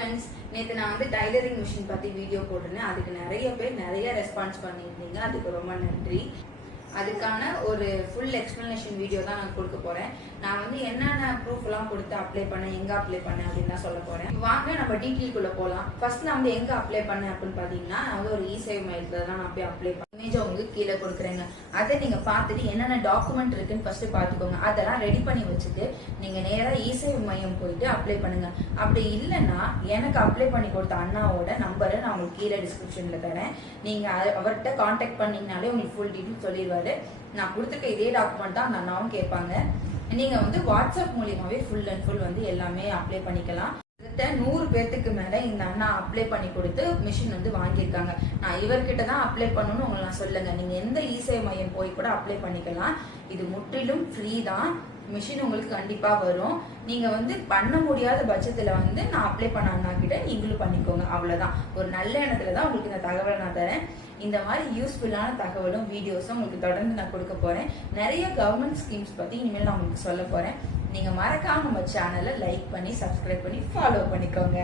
Friends, நேற்று நான் வந்து டைலரிங் மிஷின் பற்றி வீடியோ போட்டிருந்தேன். அதுக்கு நிறைய பேர் நிறைய ரெஸ்பான்ஸ் பண்ணியிருந்தீங்க. அதுக்கு ரொம்ப நன்றி. அதுக்கான ஒரு ஃபுல் எக்ஸ்பிளனேஷன் வீடியோ தான் நான் கொடுக்க போறேன். நான் வந்து என்னென்ன ப்ரூஃப் எல்லாம் கொடுத்து அப்ளை பண்ணேன், எங்க அப்ளை பண்ணேன் அப்படின்னு தான் சொல்ல போறேன். வாங்க நம்ம டீட்டெயில்குள்ள போகலாம். ஃபர்ஸ்ட் நான் வந்து எங்க அப்ளை பண்ணேன் அப்படின்னு பாத்தீங்கன்னா, நான் வந்து ஒரு இ-சேவை மையத்துல தான் நான் போய் அப்ளை பண்ணேன். இமேஜ் உங்களுக்கு கீழே கொடுக்குறேங்க. அதை நீங்க பார்த்துட்டு என்னென்ன டாக்குமெண்ட் இருக்குன்னு ஃபர்ஸ்ட் பார்த்துக்கோங்க. அதெல்லாம் ரெடி பண்ணி வச்சுட்டு நீங்க நேரா இ-சேவை மையம் போயிட்டு அப்ளை பண்ணுங்க. அப்படி இல்லைன்னா எனக்கு அப்ளை பண்ணி கொடுத்த அண்ணாவோட நம்பரை நான் உங்களுக்கு கீழே டிஸ்கிரிப்ஷன்ல தரேன். நீங்க அவர்கிட்ட கான்டாக்ட் பண்ணீங்கனாலே உங்களுக்கு ஃபுல் டீட்டெயில் சொல்லிடுவாரு. நான் கொடுத்துருக்க இதே டாக்குமெண்ட் தான் அந்த அண்ணாவும் கேட்பாங்க. நீங்க வந்து வாட்ஸ்அப் மூலியமாவே ஃபுல் அண்ட் ஃபுல் வந்து எல்லாமே அப்ளை பண்ணிக்கலாம். 100 பேர்த்துக்கு மேல இந்த அண்ணா அப்ளை பண்ணி கொடுத்து மிஷின் வந்து வாங்கியிருக்காங்க. நான் இவர்கிட்ட தான் அப்ளை பண்ணணும்னு உங்களை நான் சொல்லுங்க. நீங்க எந்த இ-சேவை மையம் போய் கூட அப்ளை பண்ணிக்கலாம். இது முற்றிலும் ஃப்ரீ தான். மிஷின் உங்களுக்கு கண்டிப்பா வரும். நீங்க வந்து பண்ண முடியாத பட்சத்துல வந்து நான் அப்ளை பண்ண அண்ணா கிட்ட நீங்களும் பண்ணிக்கோங்க. அவ்வளவுதான். ஒரு நல்ல எண்ணத்துல தான் உங்களுக்கு இந்த தகவலை நான் தரேன். இந்த மாதிரி யூஸ்ஃபுல்லான தகவலும் வீடியோஸும் உங்களுக்கு தொடர்ந்து நான் கொடுக்க போறேன். நிறைய கவர்மெண்ட் ஸ்கீம்ஸ் பத்தி இனிமேல் நான் உங்களுக்கு சொல்ல போறேன். நீங்க மறக்காம நம்ம சேனலை லைக் பண்ணி சப்ஸ்கிரைப் பண்ணி ஃபாலோ பண்ணிக்கோங்க.